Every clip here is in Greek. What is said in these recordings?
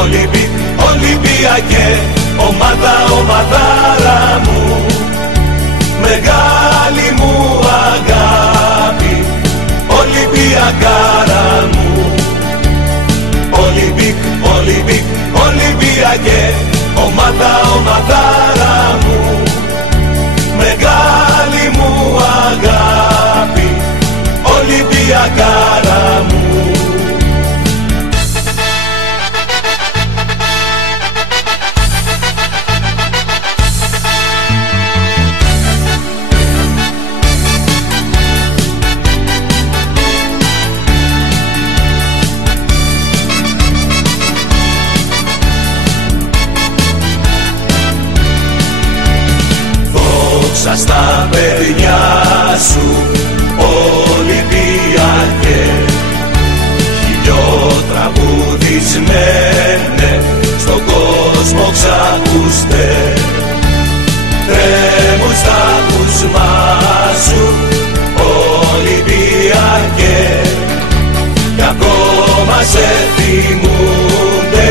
Ολυμπίκ, Ολυμπιακέ, ομάδα, ομαδάρα μου, μεγάλη μου αγάπη, Ολυμπιακάρα μου. Ολυμπίκ, Ολυμπίκ, Ολυμπιακέ, ομάδα, ομαδάρα μου, μεγάλη μου αγάπη, Ολυμπιακάρα μου. Δόξα στα παιδιά σου, Ολυμπιακέ, χιλιοτραγουδισμένε, στον κόσμο ξακούστε. Τρέμουν στα ακούσμα σου, Ολυμπιακέ, κι ακόμα σε θυμούνται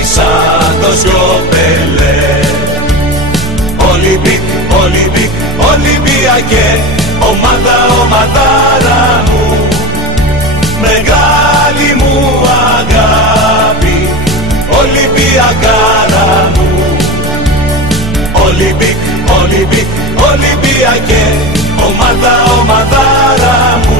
οι Σάντος κι ο Πελέ. Ολυμπίκ, Ολυμπίκ, Ολυμπιακέ, ομάδα, ομαδάρα μου, μεγάλη μου αγάπη, Ολυμπιακάρα μου. Ολυμπίκ, Ολυμπίκ, Ολυμπιακέ, ομάδα, ομαδάρα μου,